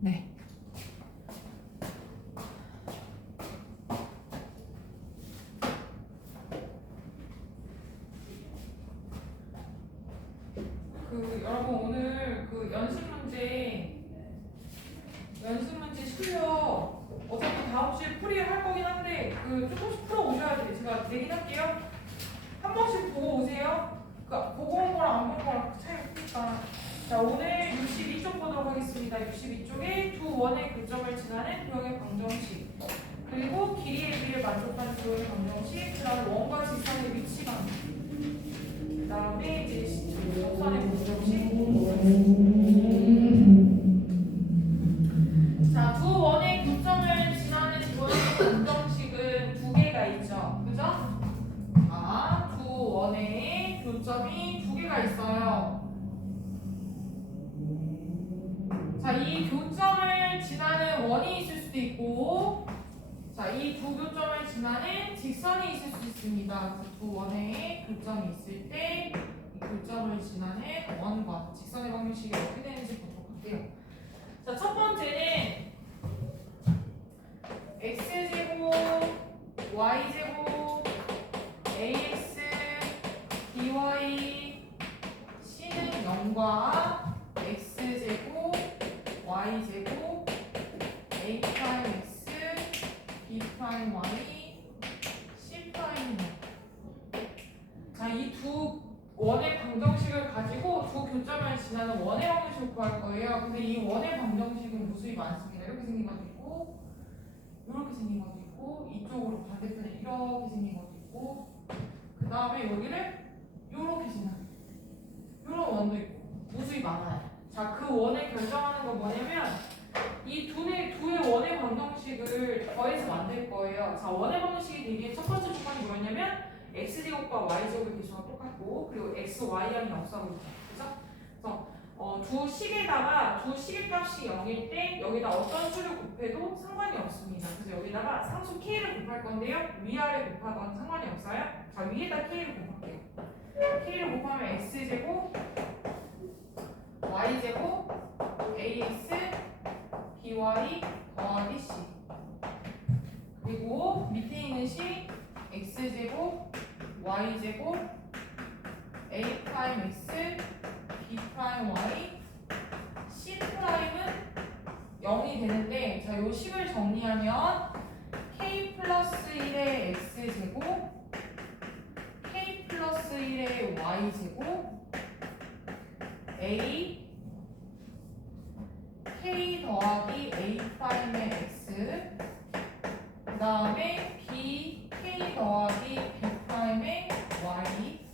네. 여러분 오늘 연습 문제 실력 어차피 다음 주에 풀이를 할 거긴 한데 조금씩 풀어 오셔야 돼요. 제가 내긴 할게요. 한 번씩 보고 오세요. 보고 온 거랑 안 본 거랑 차이가 크니까. 자, 오늘 62쪽 보도록 하겠습니다. 62쪽에 두 원의 교점을 지나는 도형의 방정식, 그리고 길이에 비해 만족하는 도형의 방정식, 그 다음에 원과 직선의 위치관, 그 다음에 이제 곡선의 방정식. 자, 두 원의 교점을 지나는 도형의 방정식은 두 개가 있죠. 그죠? 자, 두 원의 교점이 두 개가 있어요. 자, 이 교점을 지나는 원이 있을 수도 있고, 자, 이 두 교점을 지나는 직선이 있을 수 있습니다. 두 원의 교점이 있을 때 이 교점을 지나는 원과 직선의 방정식이 어떻게 되는지 보도록 할게요. 자, 첫 번째는 x제곱, y제곱, ax, dy, c는 0과 x제곱, y제곱, a 프라임 x, b 프라임 y, c 프라임 0. 자, 이 두 원의 방정식을 가지고 두 교점을 지나는 원의 방정식을 구할 거예요. 근데 이 원의 방정식은 무수히 많습니다. 이렇게 생긴 것도 있고, 이렇게 생긴 것도 있고, 이쪽으로 반대편에 이렇게 생긴 것도 있고, 그 다음에 여기를 이렇게 지나는 이런 원도 있고, 무수히 많아요. 자, 그 원을 결정하는 건 뭐냐면 이 두의 원의 방정식을 더해서 만들 거예요. 자, 원의 방정식이 되기에 첫 번째 조건이 뭐였냐면 x제곱과 y제곱의 개수가 똑같고, 그리고 x, y양이 없어 보이죠. 그래서 두 식에다가 두 식의 값이 0일 때 여기다 어떤 수를 곱해도 상관이 없습니다. 그래서 여기다가 상수 k를 곱할 건데요. 위아래 곱하건 상관이 없어요. 자, 위에다 k를 곱할게요. k를 곱하면 x제곱, y제곱, ax, by 더하기 c, 그리고 밑에 있는 식 x제곱, y제곱, a 프라임 x, b 프라임 y, c 프라임은 0이 되는데, 자, 요 식을 정리하면 k 플러스 1의 x제곱, k 플러스 1의 y제곱, a k 더하기 a 프라임의 x, 그 다음에 b k 더하기 b 프라임의 y,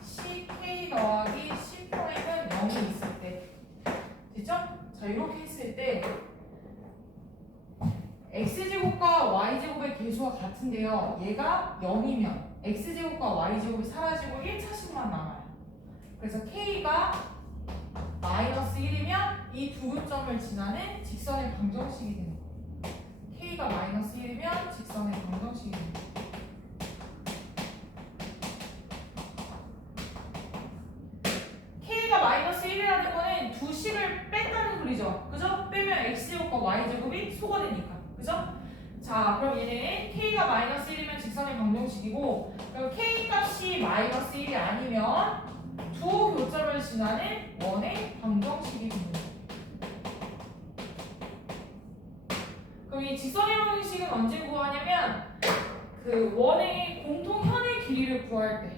c k 더하기 c 프라임은 0이 있을 때, 됐죠? 자, 이렇게 했을 때 x제곱과 y제곱의 개수가 같은데요. 얘가 0이면 x제곱과 y제곱이 사라지고 1차식만 남아요. 그래서 k가 마이너스 1이면 이 두 교점을 지나는 직선의 방정식이 되는 거예요. k가 마이너스 1이면 직선의 방정식이 되는 거예요. k가 마이너스 1이라는 거는 두 식을 뺐다는 소리죠. 그죠? 빼면 x제곱과 y제곱이 소거되니까. 그죠? 자, 그럼 얘는 k가 마이너스 1이면 직선의 방정식이고, 그럼 k 값이 마이너스 1이 아니면 두 교점을 지나는 원의 방정식이 됩니다. 그럼 이 직선의 방정식은 언제 구하냐면 그 원의 공통현의 길이를 구할 때,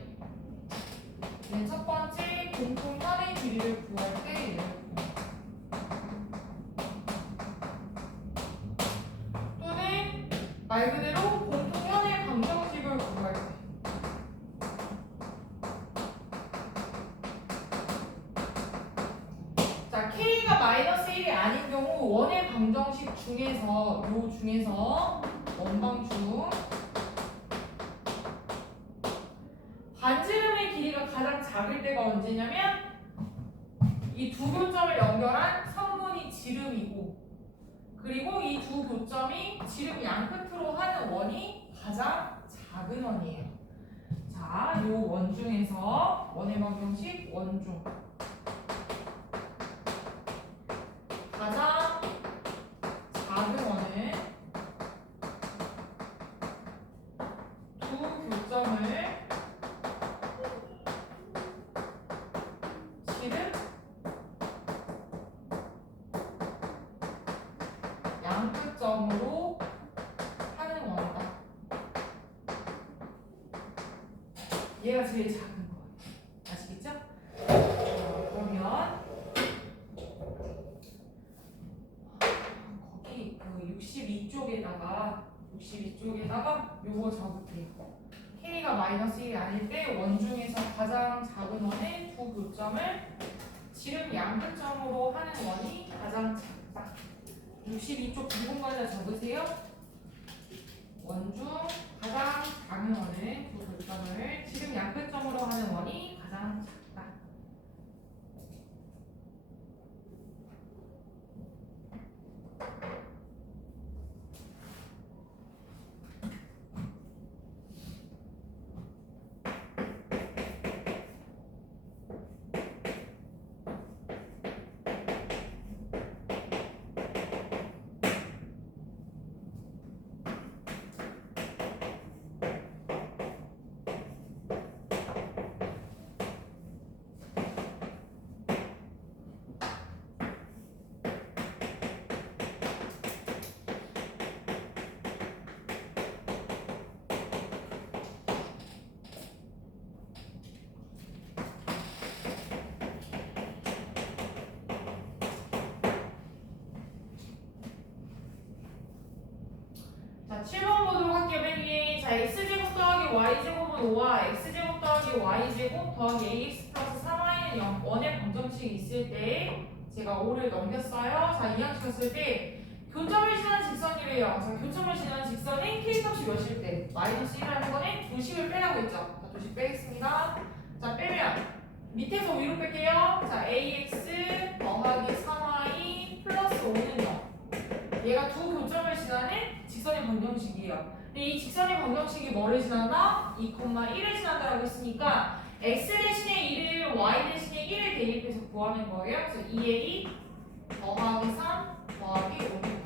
맨 첫 번째 공통현의 길이를 구할 때 또는 말 그대로 공통현의 방정식을 구할 때, 자, k가 마이너스 1이 아닌 경우 원의 방정식 중에서 원방중 반지름의 길이가 가장 작을 때가 언제냐면 이 두 교점을 연결한 선분이 지름이고, 그리고 이 두 교점이 지름 양끝으로 하는 원이 가장 작은 원이에요. 자, 요 원 중에서 원의 방정식 원중 가장 얘가 제일 작은 거예요. 아시겠죠? 그러면 거기 그 62쪽에다가 요거 적을게요. K가 마이너스 1이 아닐 때 원중에서 가장 작은 원의 두 교점을 지름 양끝점으로 하는 원이 가장 작다. 62쪽 부분까지 적으세요. 원중 가장 작은 원의 두 교점을 지름 양끝점으로 하는 원이 가장 작다. 자, 7번 보도록 할게요, 맨위. 자, x제곱 더하기 y제곱은 5와 x제곱 더하기 y제곱 더하기 ax 플러스 3y는 0. 원의 방정식이 있을 때 제가 5를 넘겼어요. 자, 이항 시켰을 때 교점을 지나는 직선이래요. 자, 교점을 지나는 직선이 k값이 몇일 때? 마이너스 1이라는 거는 두식을 빼라고 했죠. 자, 두식 빼겠습니다. 자, 빼면 밑에서 위로 뺄게요. 자, ax 더하기 3y 플러스 5는 0. 얘가 두 교점을 지나는 직선의 방정식이에요. 근데 이 직선의 방정식이 뭐를 지난다? 2,1을 지난다라고 했으니까 x 대신에 1을 y 대신에 1을 대입해서 구하는 거예요. 그래서 2a 더하기 3 더하기 5는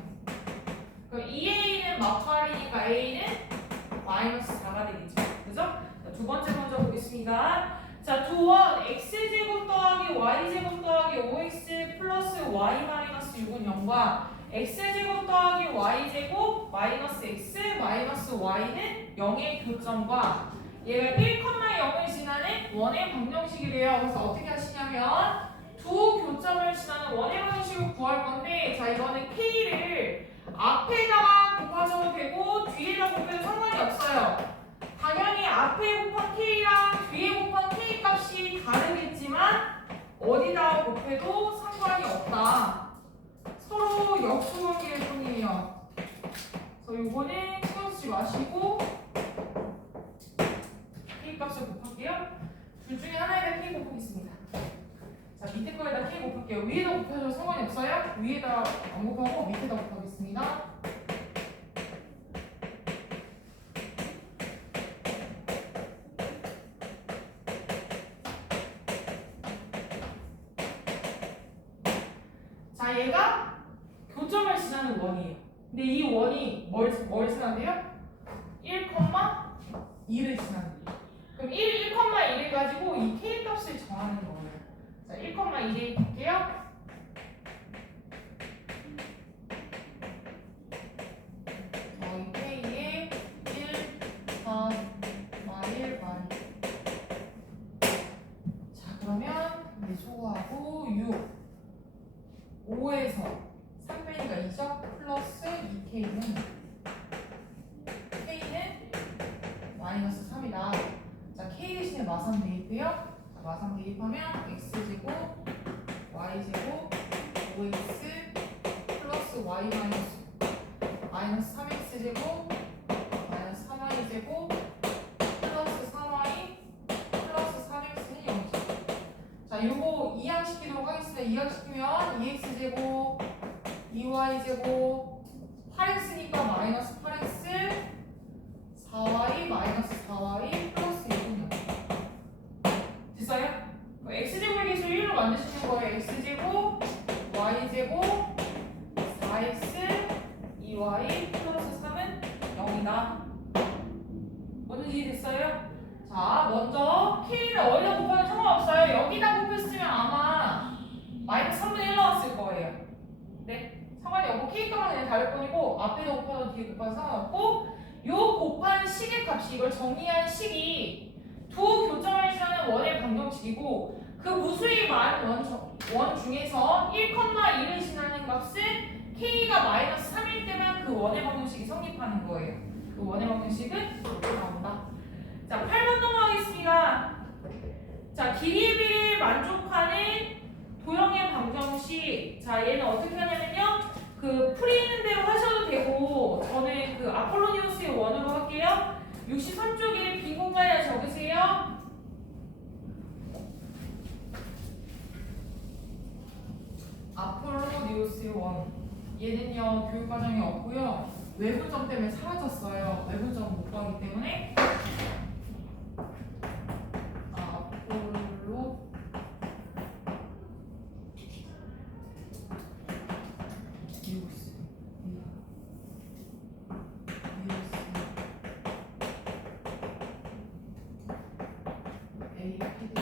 그럼 2a는 마팔이니까 a는 마이너스 4가 되겠죠. 그죠? 자, 두 번째 먼저 보겠습니다. 자, 두원 x제곱 더하기 y제곱 더하기 5x 플러스 y 마이너스 6은 0과 x제곱 더하기 y제곱 마이너스 x 마이너스 y는 0의 교점과 얘가 1,0을 지나는 원의 방정식이래요. 그래서 어떻게 하시냐면 두 교점을 지나는 원의 방정식을 구할 건데, 자, 이거는 k를 앞에다가 곱하셔도 되고 뒤에다 곱해도 상관이 없어요. 당연히 앞에 곱한 k랑 뒤에 곱한 k 값이 다르겠지만 어디다가 곱해도 상관이 없다. 서로 역수관계일 뿐이에요. 그래서 요거는 신경 쓰지 마시고 k 값을 곱할게요. 둘 중에 하나에다 k 곱하겠습니다. 자, 밑에 거에다 k 곱할게요. 위에다 곱해도 상관이 없어요. 위에다 안 곱하고 밑에다 곱하겠습니다. 자, 얘가 교점을 지나는 원이에요. 근데 이 원이 뭘 지난대요? 1,2를 지난대요. 그럼 1,1을 가지고 이 k 값을 정하는 거예요. 자, 1,2를 볼게요. 저희 k에 1, 4, 1, 만. 자, 그러면 이제 소거하고 6. 5에서 3 빼니까 2죠? 플러스 2k는 마이너스 3이다. 자, k 대신에 마삼 대입해요. 자, 마삼 대입하면 x제곱 y제곱 5x 플러스 y 마이너스 3x제곱 마이너스 3y제곱 플러스 3y 플러스 3x는 0죠. 자, 요거 이항시키도록 하겠습니다. 이항시키면 2x제곱 2y제곱 8x니까 마이너스 8x 4y 마이너스 4y 플러스 6은 0. 됐어요? x제곱의 개수 1로 만드시는 거예요. x제곱 y제곱 4x 2y 플러스 3은 0이다. 뭐든 이해됐어요? 자, 먼저 k를 어디다 곱하면 상관없어요. 여기다 곱했으면 아마 마이너스 3분의 1 나왔을 거예요. 네? 상관이 없고 k 값은 그냥 다를 뿐이고 앞에다 곱하든 뒤에 곱하든 상관없고 요 곱한 식의 값이 이걸 정리한 식이 두 그 무수히 많은 원 중에서 1,2를 지나는 값은 k가 마이너스 3일 때만 그 원의 방정식이 성립하는 거예요. 그 원의 방정식은 이렇게 나온다. 자, 8번 넘어가겠습니다. 자, 길이의 비를 만족하는 도형의 방정식. 자, 얘는 어떻게 하냐면요. 그 풀이 있는 대로 하셔도 되고, 저는 그 아폴로니우스의 원으로 할게요. 63쪽에 빈 공간에 적으세요. 아폴로니우스의 원. 얘는요, 교육과정이 없고요. 외분점 때문에 사라졌어요. 외분점 못 구하기 때문에. 아폴로 뉴스. APD.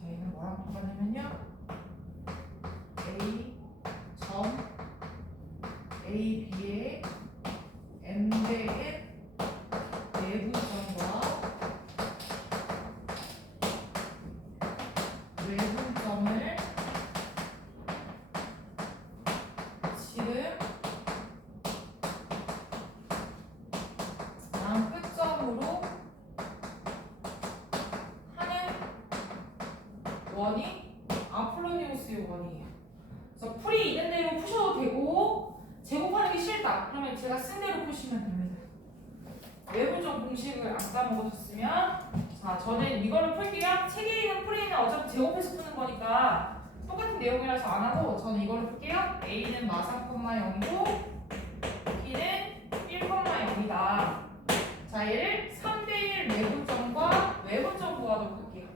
저희는 뭐랑 똑같냐면요. A 점 A, B의 M 대 N 내분점과 외분점을 지름 양 끝점으로 하는 원이 아폴로니우스의 원이에요. 그래서 풀이 있는 대로 푸셔도 되고 제곱하는 게 싫다. 그러면 제가 쓴 대로 푸시면 됩니다. 외분점 공식을 안 까먹으셨으면 자, 저는 이거를 풀게요. 책에 있는 풀이는 어차피 제곱해서 푸는 거니까 똑같은 내용이라서 안 하고 저는 이걸로 풀게요. A는 마 3,0이고 B는 1,0이다. 자, 얘를 3대1 내분점과 외분점 구하도록 할게요.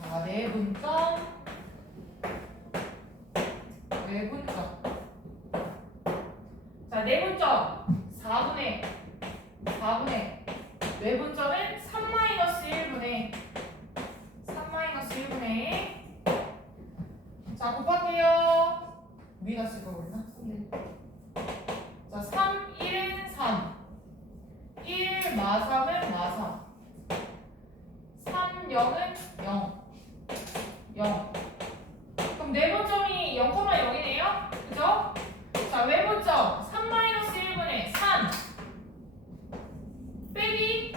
자, 내분점 외분점. 자, 내분점 4분의 외분점은 3-1분의 3-1분의 자, 곱할게요. 위에다 쓸 거 그랬나? 자, 3, 1은 3 1 마 3은 마 3 3, 0은 0 0 그럼 내분점이 0,0이네요. 그죠? 자, 외분점 3-1분의 3 빼기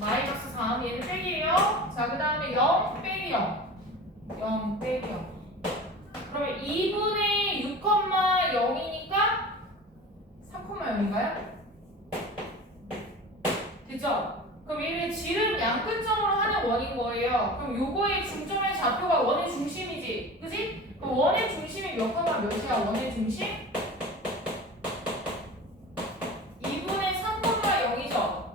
마이너스 3 얘는 빼기예요. 자, 그 다음에 0 빼기 0 0 빼기 0 그러면 2분의 6,0이니까 3,0인가요? 됐죠? 그럼 얘는 지름 양끝점으로 하는 원인 거예요. 그럼 요거의 중점의 좌표가 원의 중심이지. 그지? 그럼 원의 중심이 몇 컴마 몇이야? 원의 중심? 2분의 3,0이죠.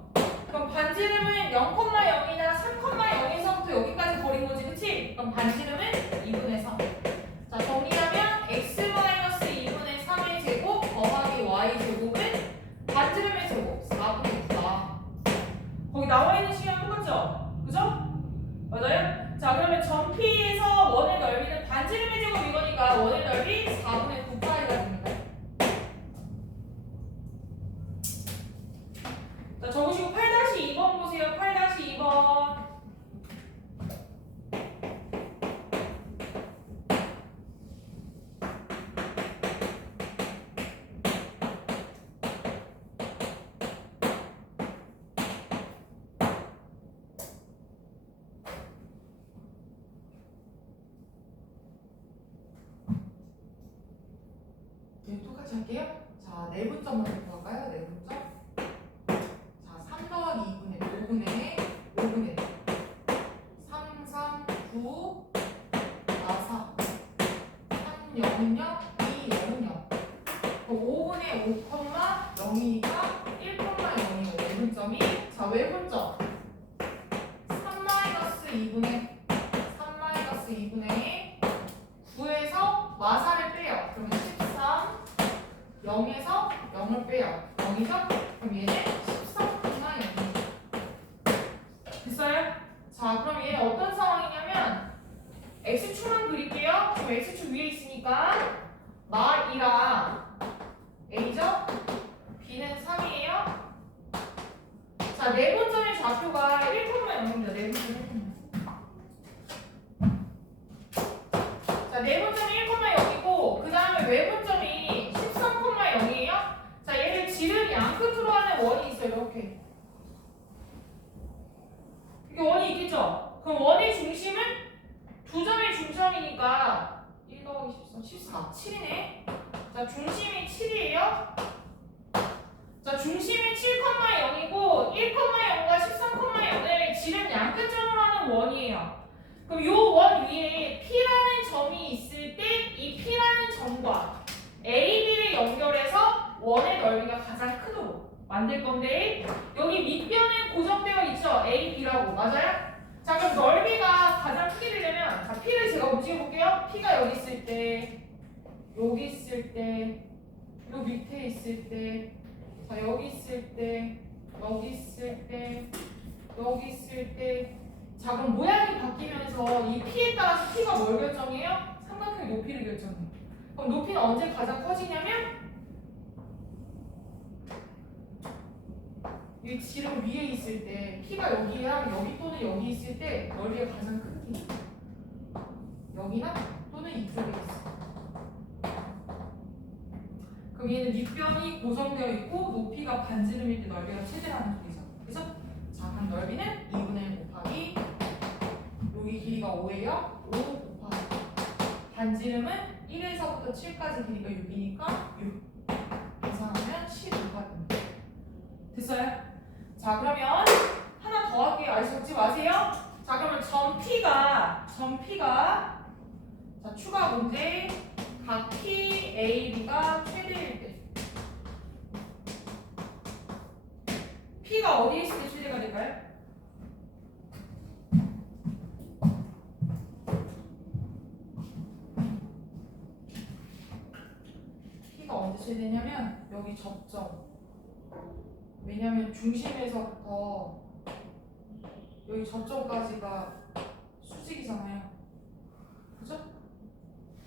그럼 반지름은 0,0이나 3,0에서부터 여기까지 버린 거지. 그치? 그럼 반지름은 2분의 3. 자, 정리하면 x-2분의 3의 제곱 더하기 y 제곱은 반지름의 제곱 4분의 9다. 거기 나와 있는 시간 똑같죠? 그죠? 맞아요? 자, 그러면 점 P에서 원의 넓이는 반지름의 제곱 이거니까 원의 넓이 4분의 9파이가 됩니다. 자, 적으시고 8-2번 보세요. 8-2번. 네, 똑같이 할게요. 자, 내분점 먼저 구할까요? 내분점. 자, 3 더하기 2분의 5분의 3, 3, 9, 4, 4 3, 0은 0, 2, 0은 0 5분의 5,0이니까 1,0이에요. 외분점이. 자, 외분점 3-2분의 9에서 마사를 빼요. 그러면 13, 0, 나 2랑 A죠? B는 3이에요? 자, 내분점의 좌표가 1,0입니다. 내분점 1,0. 자, 내분점이 1,0이고 그 다음에 외분점이 13,0이에요? 자, 얘를 지름 양 끝으로 하는 원이 있어요. 이렇게. 이게 원이 있겠죠? 그럼 원의 중심은 두 점의 중점이니까 1 더하기 14, 7이네. 자, 중심이 7이에요. 자, 중심이 7,0이고 1,0과 13,0을 지름 양끝점으로 하는 원이에요. 그럼 요 원 위에 P라는 점이 있을 때 이 P라는 점과 A, B를 연결해서 원의 넓이가 가장 크도록 만들 건데 여기 밑변은 고정되어 있죠? A, B라고. 맞아요? 자, 그럼 넓이가 가장 크게 되려면 자, P를 제가 움직여 볼게요. P가 여기 있을 때, 여기 있을 때, 요 밑에 있을 때, 자, 여기 있을 때, 여기 있을 때, 여기 있을 때. 자, 그럼 모양이 바뀌면서 이 P에 따라서 P가 뭘 결정해요? 삼각형의 높이를 결정해요. 그럼 높이는 언제 가장 커지냐면 이 지름 위에 있을 때 P가 여기랑 여기 또는 여기 있을 때 넓이가 가장 크기. 여기나 또는 이쪽에 있어. 그럼 얘는 밑변이 고정되어 있고 높이가 반지름일 때 넓이가 최대라는 소리죠. 그죠? 자, 그럼 넓이는 2분의 1 곱하기 여기 길이가 5예요. 5 곱하기 반지름은 1에서부터 7까지 길이가 6이니까 6 계산하면 15가 됩니다. 됐어요? 자, 그러면 하나 더 할게요. 아직 적지 마세요. 자, 그러면 점 P가 자, 추가 문제 각 P, A, B가 최대일 때 P가 어디에 있을 때 최대가 될까요? P가 언제 최대냐면 여기 접점. 왜냐면 중심에서부터 여기 접점까지가 수직이잖아요. 그죠?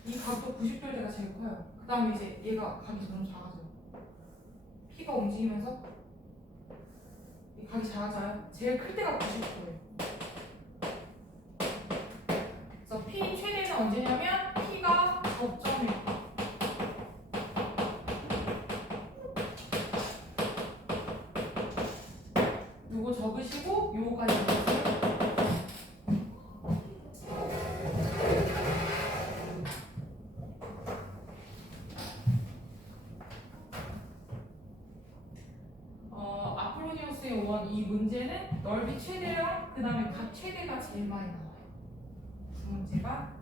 이 각도 90도일 때가 제일 커요. 그 다음에 이제 얘가 각이 점점 작아져요. P가 움직이면서 이 각이 작아져요. 제일 클 때가 90도예요. 그래서 P 최대는 언제냐면 P가 접점일 때. 요거 적으시고 요거까지 적으세요. 아폴로니우스의 원 이 문제는 넓이 최대랑 그 다음에 각 최대가 제일 많이 나와요. 두 문제가